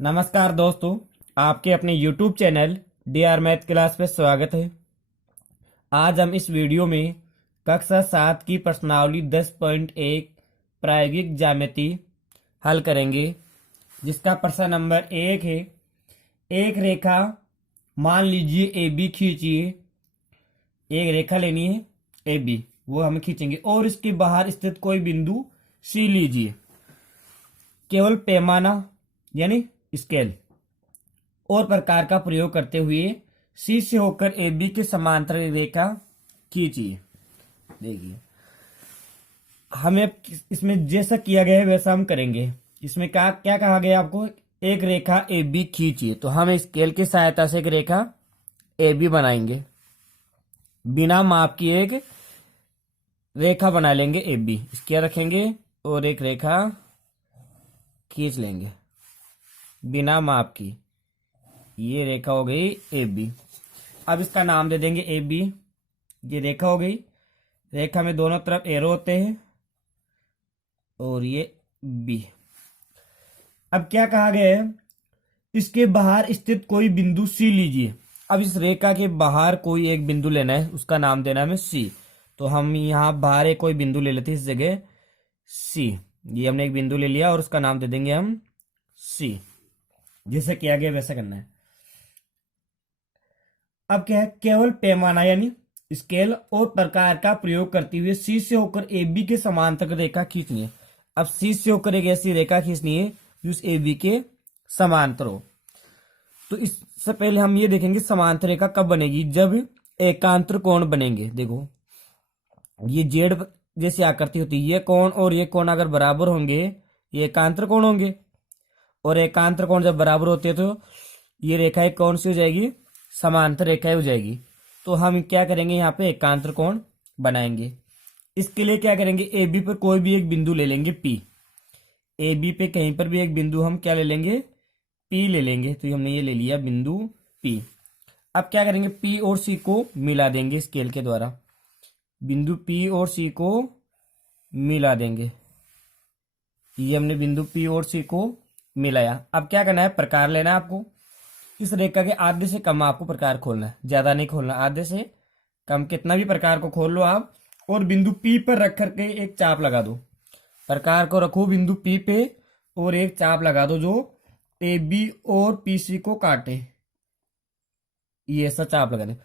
नमस्कार दोस्तों, आपके अपने YouTube channel DR math class पे स्वागत है। आज हम इस वीडियो में कक्षा 7 की प्रश्नावली 10.1 प्रायोगिक ज्यामिति हल करेंगे, जिसका प्रश्न नंबर 1 है। एक रेखा मान लीजिए AB खींचिए। एक रेखा लेनी है AB, वो हम खींचेंगे और इसके बाहर स्थित कोई बिंदु C लीजिए। केवल पैमाना यानी स्केल और प्रकार का प्रयोग करते हुए सी से होकर ए बी के समांतर रेखा खींचिए। देखिए, हमें इसमें जैसा किया गया है वैसा हम करेंगे। इसमें क्या क्या कहा गया आपको? एक रेखा ए बी खींचिए, तो हम स्केल की सहायता से एक रेखा ए बी बनाएंगे। बिना माप की एक रेखा बना लेंगे ए बी, स्केल रखेंगे और एक रेखा खींच लेंगे बिना माप की। ये रेखा हो गई ए बी। अब इसका नाम दे देंगे ए बी। ये रेखा हो गई। रेखा में दोनों तरफ एरो होते हैं और ये बी। अब क्या कहा गया है? इसके बाहर स्थित कोई बिंदु सी लीजिए। अब इस रेखा के बाहर कोई एक बिंदु लेना है, उसका नाम देना है हमें सी। तो हम यहाँ बाहर एक कोई बिंदु ले लेते हैं, इस जगह सी। ये हमने एक बिंदु ले लिया और उसका नाम दे देंगे हम सी। जैसे किया गया वैसा करना है। अब क्या है? केवल पैमाना यानी स्केल और प्रकार का प्रयोग करते हुए सी से होकर ए बी के समांतर रेखा खींचनी है। अब सी से होकर एक ऐसी रेखा खींचनी है जो ए बी के समांतर हो। तो इससे पहले हम ये देखेंगे समांतर रेखा कब बनेगी, जब एकांतर कोण बनेंगे। देखो, ये जेड जैसी आकृति होती है, ये कोण और ये कोण अगर बराबर होंगे ये एकांतर कोण होंगे, और एकांतर कोण जब बराबर होते हैं तो ये रेखा एक कौन सी हो जाएगी? समांतर रेखा हो जाएगी। तो हम क्या करेंगे? यहाँ पे एकांतर कोण बनाएंगे। इसके लिए क्या करेंगे? ए बी पर कोई भी एक बिंदु ले लेंगे P। ए बी पे कहीं पर भी एक बिंदु हम क्या ले लेंगे? P ले लेंगे। तो हमने ये ले लिया बिंदु P। अब क्या करेंगे? P और C को मिला देंगे स्केल के द्वारा। बिंदु P और C को मिला देंगे। ये हमने बिंदु P और C को मिलाया। अब क्या करना है? प्रकार लेना है आपको। इस रेखा के आधे से कम आपको प्रकार खोलना है, ज्यादा नहीं खोलना। आधे से कम कितना भी प्रकार को खोल लो आप, और बिंदु P पर रख करके एक चाप लगा दो। प्रकार को रखो बिंदु P पे और एक चाप लगा दो जो ए बी और PC को काटे। ये ऐसा चाप लगा दे।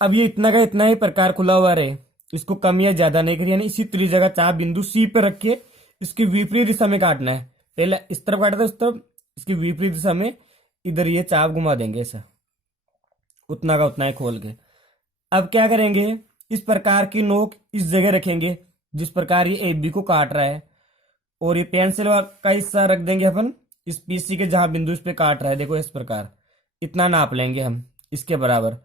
अब ये इतना का इतना ही प्रकार खुला हुआ रहे, इसको कम या ज्यादा नहीं करिए। यानी इसी तरीके जगह चाप बिंदु C पे रख के इसकी विपरीत दिशा में काटना है। पहले इस तरफ काटा था, उस तरफ, इसकी विपरीत दिशा में इधर ये चाप घुमा देंगे ऐसा, उतना का उतना ही खोल के। अब क्या करेंगे? इस प्रकार की नोक इस जगह रखेंगे जिस प्रकार ये ए बी को काट रहा है, और ये पेंसिल का हिस्सा रख देंगे अपन इस पीसी के जहां बिंदु इस पे काट रहा है। देखो, इस प्रकार इतना नाप लेंगे हम इसके बराबर,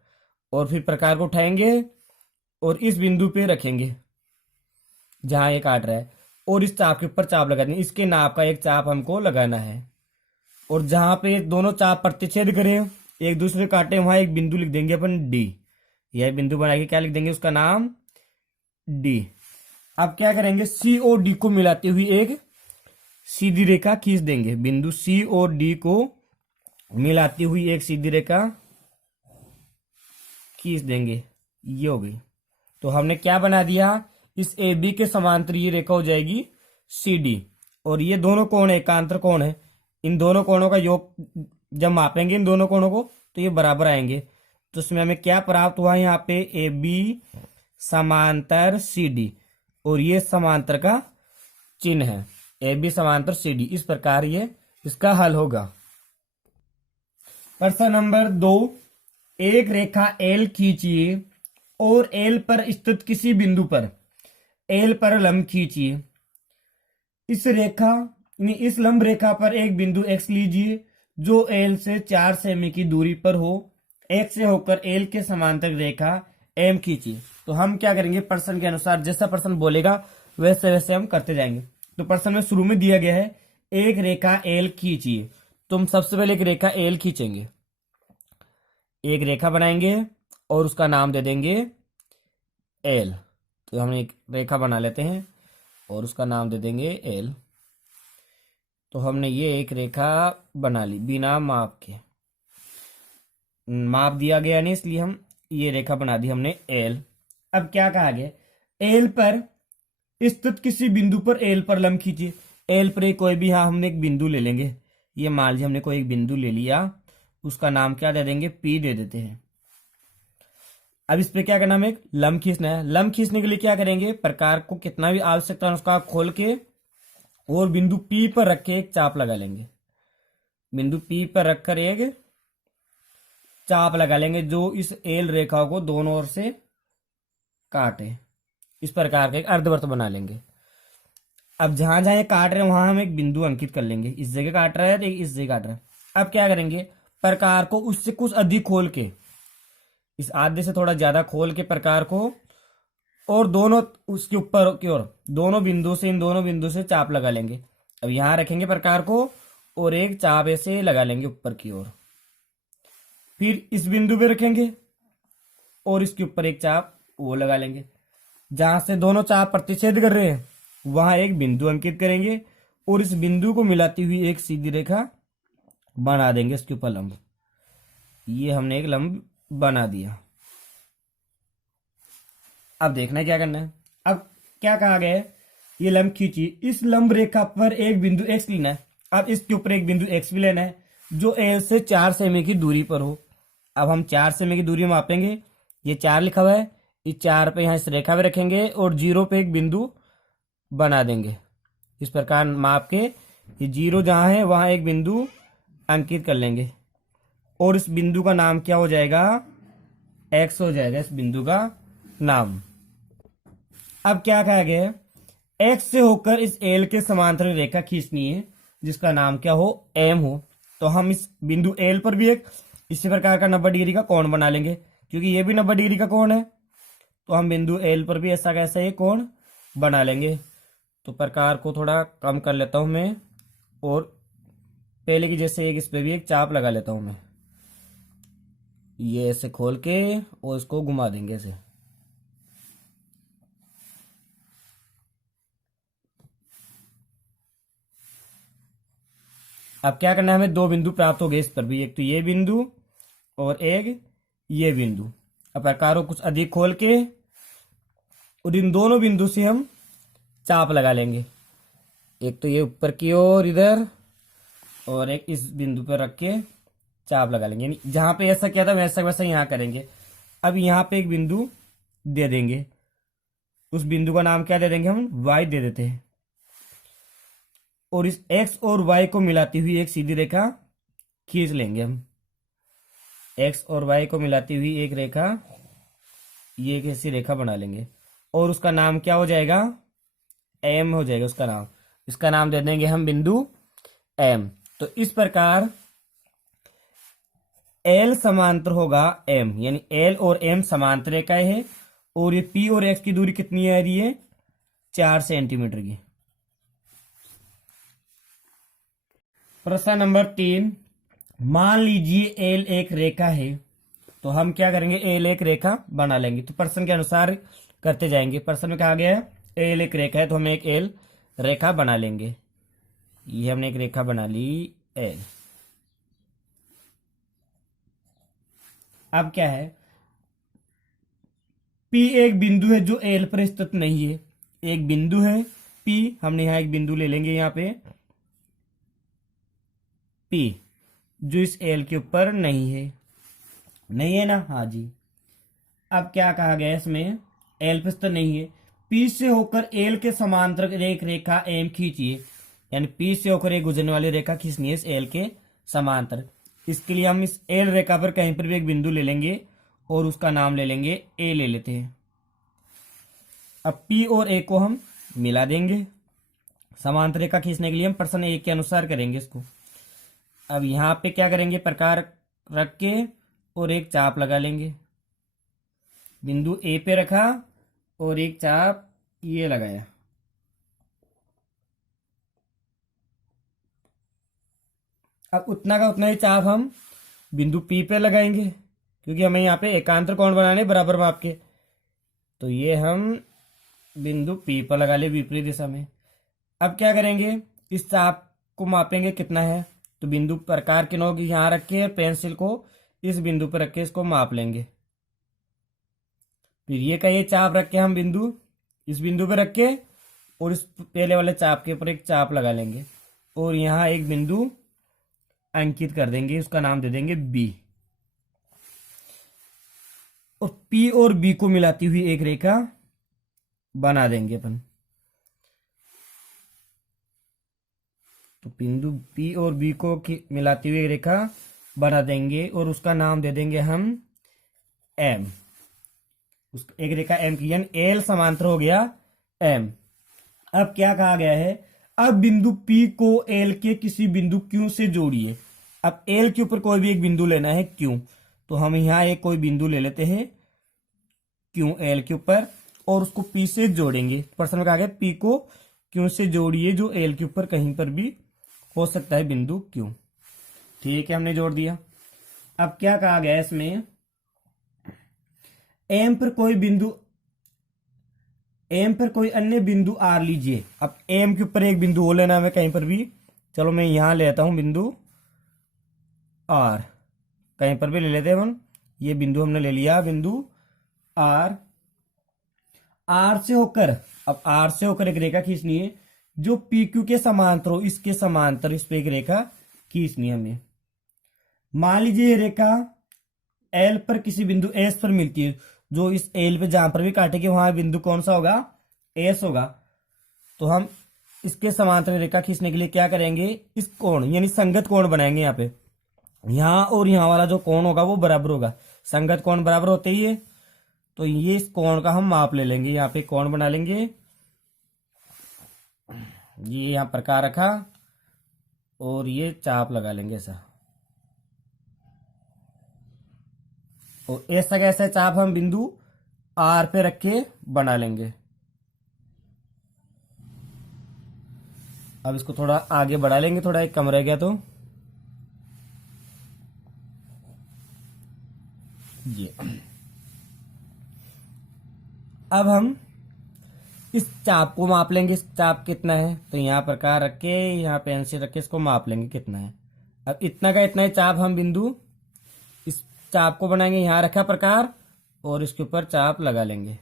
और फिर प्रकार को उठाएंगे और इस बिंदु पे रखेंगे जहां ये काट रहा है, और इस चाप के ऊपर चाप लगा देंगे। इसके नाप का एक चाप हमको लगाना है, और जहां पे दोनों चाप प्रतिच्छेद करें, एक दूसरे काटे, वहां एक बिंदु लिख देंगे अपन डी। यह बिंदु बना के क्या लिख देंगे? उसका नाम डी। अब क्या करेंगे? सी और डी को मिलाती हुई एक सीधी रेखा खींच देंगे। बिंदु सी और डी को मिलाती हुई एक सीधी रेखा खींच देंगे। ये हो गई। तो हमने क्या बना दिया? इस ए बी के समांतर ये रेखा हो जाएगी सी डी, और ये दोनों कोण एकांतर कोण है। इन दोनों कोणों का योग जब मापेंगे इन दोनों कोणों को तो ये बराबर आएंगे। तो इसमें हमें क्या प्राप्त हुआ? यहाँ पे ए बी समांतर सी डी, और ये समांतर का चिन्ह है, ए बी समांतर सी डी। इस प्रकार ये इसका हल होगा। प्रश्न नंबर 2, एक रेखा एल खींचिए और एल पर स्थित किसी बिंदु पर एल पर लंब खींचिए। इस लंब रेखा पर एक बिंदु एक्स लीजिए जो एल से 4 सेमी की दूरी पर हो। एक्स से होकर एल के समांतर रेखा एम खींचिए। तो हम क्या करेंगे? प्रश्न के अनुसार जैसा प्रश्न बोलेगा वैसे वैसे हम करते जाएंगे। तो प्रश्न में शुरू में दिया गया है एक रेखा एल खींचिए, तो हम सबसे पहले एक रेखा एल खींचेंगे। एक रेखा बनाएंगे और उसका नाम दे देंगे एल। तो हम एक रेखा बना लेते हैं और उसका नाम दे देंगे एल। तो हमने ये एक रेखा बना ली बिना माप के, माप दिया गया नहीं इसलिए हम ये रेखा बना दी हमने एल। अब क्या कहा गया, एल पर स्थित किसी बिंदु पर एल पर लंब खींचिए। एल पर कोई भी, हाँ हमने एक बिंदु ले लेंगे, ये मान लीजिए हमने कोई एक बिंदु ले लिया, उसका नाम क्या दे देंगे, पी दे देते हैं। अब इस पे क्या करना, हमें एक लंब खींचना है। लंब खींचने के लिए क्या करेंगे, प्रकार को कितना भी आवश्यकता है उसका खोल के और बिंदु पी पर रख के एक चाप लगा लेंगे। बिंदु पी पर रखकर एक चाप लगा लेंगे जो इस एल रेखा को दोनों ओर से काटे। इस प्रकार का एक अर्धवृत्त बना लेंगे। अब जहां जहां ये काट रहे हैं वहां हम एक बिंदु अंकित कर लेंगे। इस जगह काट रहा है तो इस जगह काट रहा है। अब क्या करेंगे, प्रकार को उससे कुछ अधिक खोल के, इस आधे से थोड़ा ज्यादा खोल के प्रकार को, और दोनों उसके ऊपर की ओर दोनों बिंदु से, इन दोनों बिंदु से चाप लगा लेंगे। अब यहां रखेंगे प्रकार को और एक चाप ऐसे लगा लेंगे ऊपर की ओर। फिर इस बिंदु पे रखेंगे और इसके ऊपर एक चाप वो लगा लेंगे। जहां से दोनों चाप प्रतिच्छेद कर रहे हैं वहां एक बिंदु अंकित करेंगे और इस बिंदु को मिलाती हुई एक सीधी रेखा बना देंगे इसके ऊपर लंब। ये हमने एक लंब बना दिया। अब देखना है क्या करना है। अब क्या कहा गया है, ये लंब खींची, इस लंब रेखा पर एक बिंदु एक्स लेना है। अब इसके ऊपर एक बिंदु एक्स भी लेना है जो ए से 4 सेमी की दूरी पर हो। अब हम 4 सेमी की दूरी मापेंगे। ये 4 लिखा हुआ है, इस 4 पे यहाँ इस रेखा पे रखेंगे और 0 पे एक बिंदु बना देंगे। इस प्रकार माप के ये 0 जहां है वहां एक बिंदु अंकित कर लेंगे और इस बिंदु का नाम क्या हो जाएगा, एक्स हो जाएगा इस बिंदु का नाम। अब क्या कहा गया है, एक्स से होकर इस एल के समांतर रेखा खींचनी है जिसका नाम क्या हो, एम हो। तो हम इस बिंदु एल पर भी एक इसी प्रकार का 90 डिग्री का कोण बना लेंगे, क्योंकि ये भी 90 डिग्री का कोण है। तो हम बिंदु एल पर भी ऐसा कैसा एक कोण बना लेंगे। तो प्रकार को थोड़ा कम कर लेता हूं मैं और पहले की जैसे एक इस पे भी एक चाप लगा लेता हूं मैं। ये ऐसे खोल के और इसको घुमा देंगे ऐसे। अब क्या करना है, हमें 2 बिंदु प्राप्त हो गए इस पर भी, एक तो ये बिंदु और एक ये बिंदु। अब प्रकार को कुछ अधिक खोल के और इन दोनों बिंदु से हम चाप लगा लेंगे। एक तो ये ऊपर की ओर इधर और एक इस बिंदु पर रख के चाप लगा लेंगे। यानी जहां पे ऐसा किया था वैसा वैसा यहां करेंगे। अब यहां पे एक बिंदु दे देंगे, उस बिंदु का नाम क्या दे देंगे, हम वाई दे देते हैं। और इस एक्स और वाई को मिलाती हुई एक सीधी रेखा खींच लेंगे हम। एक्स और वाई को मिलाती हुई एक रेखा, ये एक ऐसी रेखा बना लेंगे और उसका नाम क्या हो जाएगा, एम हो जाएगा उसका नाम। इसका नाम दे देंगे हम बिंदु एम। तो इस प्रकार एल समांतर होगा एम, यानी एल और एम समांतर रेखाएं है। और ये पी और एक्स की दूरी कितनी है, ये 4 सेंटीमीटर की। प्रश्न नंबर 3, मान लीजिए एल एक रेखा है, तो हम क्या करेंगे, एल एक रेखा बना लेंगे। तो प्रश्न के अनुसार करते जाएंगे। प्रश्न में कहा गया है एल एक रेखा है, तो हम एक एल रेखा बना लेंगे। ये हमने एक रेखा बना ली एल। अब क्या है, पी एक बिंदु है जो एल पर स्थित नहीं है। एक बिंदु है पी, हमने यहां एक बिंदु ले लेंगे यहाँ पे पी, जो इस एल के ऊपर नहीं है। नहीं है ना, हाँ जी। अब क्या कहा गया इसमें, एल पर स्थित नहीं है, पी से होकर एल के समांतर एक रेखा एम खींचिए। यानी पी से होकर एक गुजरने वाली रेखा खींचनी है इस एल के समांतर। इसके लिए हम इस एल रेखा पर कहीं पर भी एक बिंदु ले लेंगे और उसका नाम ले लेंगे ए, ले लेते हैं। अब पी और ए को हम मिला देंगे। समांतर रेखा खींचने के लिए हम प्रश्न 1 के अनुसार करेंगे इसको। अब यहां पे क्या करेंगे, प्रकार रख के और एक चाप लगा लेंगे। बिंदु ए पे रखा और एक चाप ये लगाया। अब उतना का उतना ही चाप हम बिंदु पी पे लगाएंगे, क्योंकि हमें यहाँ पे एकांतर कोण बनाने बराबर माप के। तो ये हम बिंदु पी पर लगा ले विपरीत दिशा में। अब क्या करेंगे, इस चाप को मापेंगे कितना है, तो बिंदु प्रकार के नोक यहाँ रख के पेंसिल को इस बिंदु पर रख के इसको माप लेंगे। फिर ये का ये चाप रख के हम बिंदु इस बिंदु पर रख के और इस पहले वाले चाप के ऊपर एक चाप लगा लेंगे और यहाँ एक बिंदु अंकित कर देंगे, उसका नाम दे देंगे बी। और पी और बी को मिलाती हुई एक रेखा बना देंगे अपन। तो बिंदु पी और बी को मिलाती हुई एक रेखा बना देंगे और उसका नाम दे देंगे हम एम। एक रेखा एम की यानी एल समांतर हो गया एम। अब क्या कहा गया है, अब बिंदु पी को एल के किसी बिंदु क्यू से जोड़िए। अब एल के ऊपर कोई भी एक बिंदु लेना है क्यू, तो हम यहां एक कोई बिंदु ले लेते हैं क्यू एल के ऊपर और उसको पी से जोड़ेंगे। प्रश्न में कहा गया पी को क्यू से जोड़िए जो एल के ऊपर कहीं पर भी हो सकता है बिंदु क्यू। ठीक है, हमने जोड़ दिया। अब क्या कहा गया है इसमें, एम पर कोई अन्य बिंदु आर लीजिए। अब एम के ऊपर एक बिंदु हो लेना है कहीं पर भी। चलो मैं यहां लेता हूं बिंदु आर, कहीं पर भी ले लेते हैं हम। ये बिंदु हमने ले लिया बिंदु आर। आर से होकर अब आर से होकर एक रेखा खींचनी है जो पी क्यू के समांतर हो, इसके समांतर इस पे एक रेखा खींचनी है हमें। मान लीजिए ये रेखा एल पर किसी बिंदु एस पर मिलती है, जो इस एल पे जहां पर भी काटेंगे वहां बिंदु कौन सा होगा, एस होगा। तो हम इसके समांतर रेखा खींचने के लिए क्या करेंगे, इस कोण यानी संगत कोण बनाएंगे। यहाँ पे यहां और यहां वाला जो कोण होगा वो बराबर होगा, संगत कोण बराबर होते ही है। तो ये इस कोण का हम माप ले लेंगे, यहाँ पे कोण बना लेंगे। ये यहां प्रकार रखा और ये चाप लगा लेंगे ऐसा, और ऐसा कैसा चाप हम बिंदु आर पे रख के बना लेंगे। अब इसको थोड़ा आगे बढ़ा लेंगे, थोड़ा एक कम रह गया तो ये। अब हम इस चाप को माप लेंगे, इस चाप कितना है, तो यहां प्रकार रख के यहाँ पेंसिल रख के इसको माप लेंगे कितना है। अब इतना का इतना ही चाप हम बिंदु इस चाप को बनाएंगे, यहां रखा प्रकार और इसके ऊपर चाप लगा लेंगे।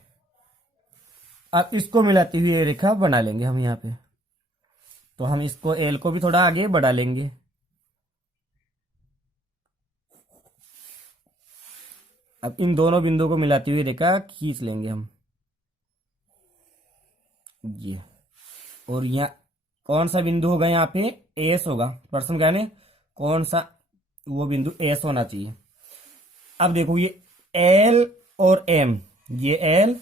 अब इसको मिलाती हुई रेखा बना लेंगे हम यहाँ पे। तो हम इसको एल को भी थोड़ा आगे बढ़ा लेंगे। अब इन दोनों बिंदुओं को मिलाती हुई रेखा खींच लेंगे हम ये। और यहाँ कौन सा बिंदु होगा, यहाँ पे एस होगा। प्रश्न क्या है, कौन सा वो बिंदु एस होना चाहिए। अब देखो ये एल और एम, ये एल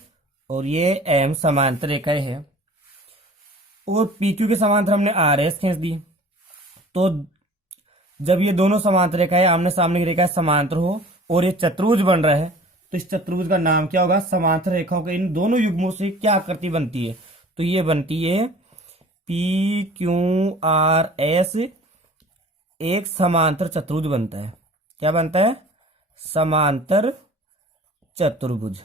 और ये एम समांतर रेखाएं है और पी क्यू के समांतर हमने आर एस खींच दी। तो जब ये दोनों समांतर रेखाएं आमने सामने की रेखाएं समांतर हो और ये चतुर्भुज बन रहा है, तो इस चतुर्भुज का नाम क्या होगा, समांतर रेखाओं के इन दोनों युग्मों से क्या आकृति बनती है, तो ये बनती है पी क्यू आर एस, एक समांतर चतुर्भुज बनता है। क्या बनता है, समांतर चतुर्भुज।